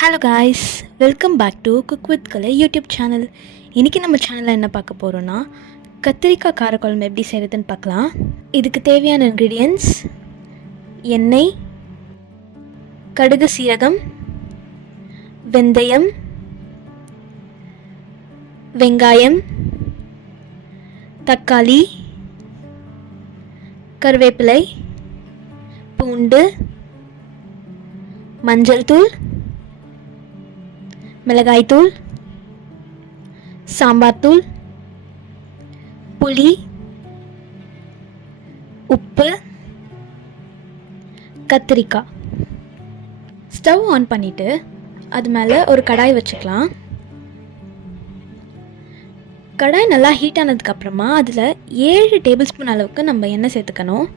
Hello guys, welcome back to cook with Kalai YouTube channel. இன்றைக்கி நம்ம சேனலில் என்ன பார்க்க போகிறோன்னா கத்திரிக்காய் காரக்குழம்பு எப்படி செய்கிறதுன்னு பார்க்கலாம். இதுக்கு தேவையான இன்க்ரீடியன்ட்ஸ்: எண்ணெய், கடுகு, சீரகம், வெந்தயம், வெங்காயம், தக்காளி, கருவேப்பிலை, பூண்டு, மஞ்சள் தூள், மிளகாய்த்தூள், சாம்பார் தூள், புளி, உப்பு, கத்திரிக்காய். ஸ்டவ் ஆன் பண்ணிவிட்டு அது மேலே ஒரு கடாய் வச்சுக்கலாம். கடாய் நல்லா ஹீட் ஆனதுக்கப்புறமா அதில் 7 டேபிள் ஸ்பூன் அளவுக்கு நம்ம எண்ணெய் சேர்த்துக்கணும்.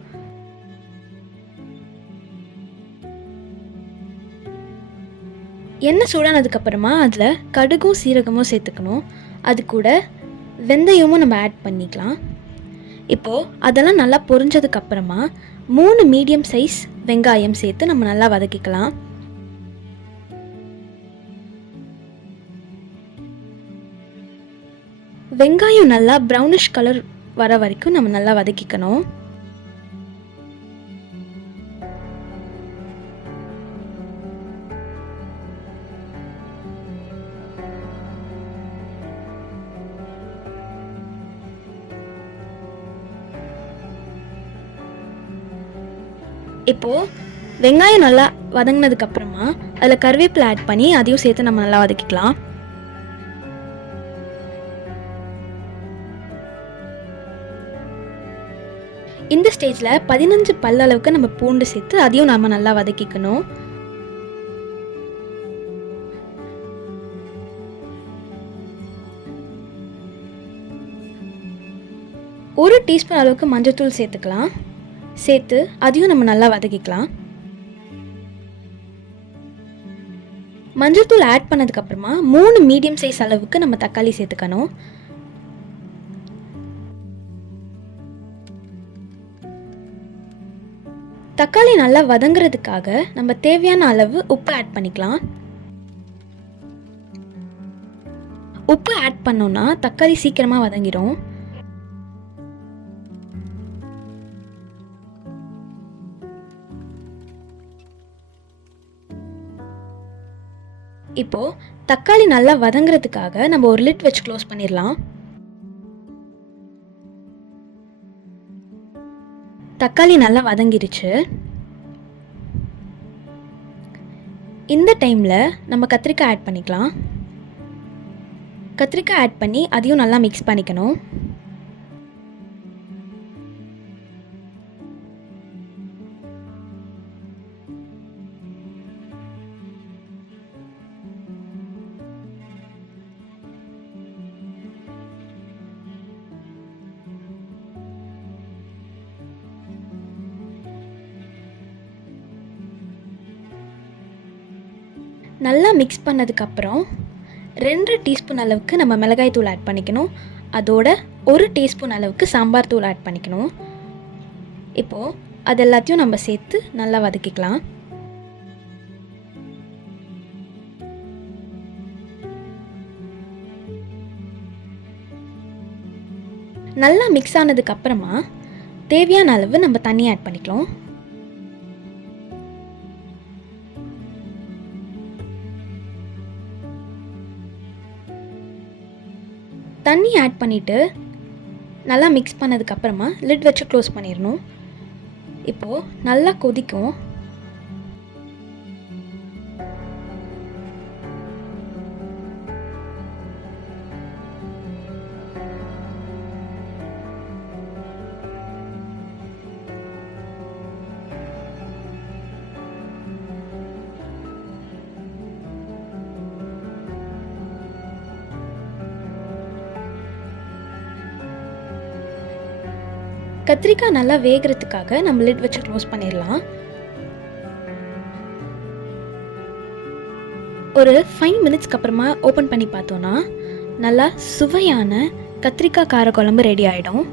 எண்ணெய் சூடானதுக்கப்புறமா அதில் கடுகும் சீரகமும் சேர்த்துக்கணும். அது கூட வெந்தயமும் நம்ம ஆட் பண்ணிக்கலாம். இப்போது அதெல்லாம் நல்லா பொரிஞ்சதுக்கப்புறமா 3 மீடியம் சைஸ் வெங்காயம் சேர்த்து நம்ம நல்லா வதக்கிக்கலாம். வெங்காயம் நல்லா ப்ரௌனிஷ் கலர் வர வரைக்கும் நம்ம நல்லா வதக்கிக்கணும். இப்போது வெங்காயம் நல்லா வதங்கினதுக்கப்புறமா அதில் கருவேப்பிலை ஆட் பண்ணி அதையும் சேர்த்து நம்ம நல்லா வதக்கிக்கலாம். இந்த ஸ்டேஜில் 15 பல் அளவுக்கு நம்ம பூண்டு சேர்த்து அதையும் நம்ம நல்லா வதக்கிக்கணும். ஒரு டீஸ்பூன் அளவுக்கு மஞ்சள்தூள் சேர்த்துக்கலாம். சேர்த்து அதையும் நம்ம நல்லா வதக்கிக்கலாம். மஞ்சள்தூள் ஆட் பண்ணதுக்கப்புறமா 3 மீடியம் சைஸ் அளவுக்கு நம்ம தக்காளி சேர்த்துக்கணும். தக்காளி நல்லா வதங்குறதுக்காக நம்ம தேவையான அளவு உப்பு ஆட் பண்ணிக்கலாம். உப்பு ஆட் பண்ணோன்னா தக்காளி சீக்கிரமாக வதங்கிடும். இப்போது தக்காளி நல்லா வதங்குறதுக்காக நம்ம ஒரு லிட் வச்சு க்ளோஸ் பண்ணிடலாம். தக்காளி நல்லா வதங்கிருச்சு. இந்த டைமில் நம்ம கத்திரிக்காய் ஆட் பண்ணிக்கலாம். கத்திரிக்காய் ஆட் பண்ணி அதையும் நல்லா மிக்ஸ் பண்ணிக்கணும். நல்லா மிக்ஸ் பண்ணதுக்கப்புறம் 2 டீஸ்பூன் அளவுக்கு நம்ம மிளகாய் தூள் ஆட் பண்ணிக்கணும். அதோட 1 டீஸ்பூன் அளவுக்கு சாம்பார் தூள் ஆட் பண்ணிக்கணும். இப்போது அது எல்லாத்தையும் நம்ம சேர்த்து நல்லா வதக்கிக்கலாம். நல்லா மிக்ஸ் ஆனதுக்கப்புறமா தேவையான அளவு நம்ம தண்ணி ஆட் பண்ணிக்கலாம். தண்ணி ஆட் பண்ணிவிட்டு நல்லா மிக்ஸ் பண்ணதுக்கப்புறமா லிட் வச்சு க்ளோஸ் பண்ணிடணும். இப்போது நல்லா கொதிக்கும். கத்திரிக்காய் நல்லா வேகிறதுக்காக நம்ம லிட் வச்சு க்ளோஸ் பண்ணிடலாம். ஒரு 5 மினிட்ஸ்க்கு அப்புறமா ஓப்பன் பண்ணி பார்த்தோன்னா நல்லா சுவையான கத்திரிக்காய் காரக்குழம்பு ரெடி ஆகிடும்.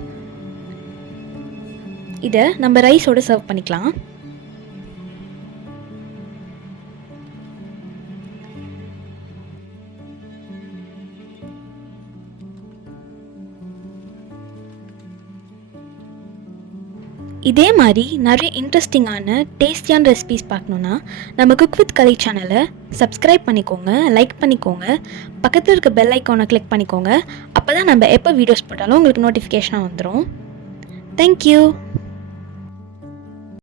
இதை நம்ம ரைஸோடு சர்வ் பண்ணிக்கலாம். இதே மாதிரி நிறைய இன்ட்ரெஸ்டிங்கான டேஸ்டியான ரெசிபீஸ் பார்க்கணுன்னா நம்ம குக் வித் கலை சேனலை சப்ஸ்கிரைப் பண்ணிக்கோங்க, லைக் பண்ணிக்கோங்க, பக்கத்தில் இருக்க பெல் ஐக்கானை கிளிக் பண்ணிக்கோங்க. அப்போ தான் நம்ம எப்போ வீடியோஸ் போட்டாலும் உங்களுக்கு நோட்டிஃபிகேஷனாக வந்துடும். தேங்க்யூ.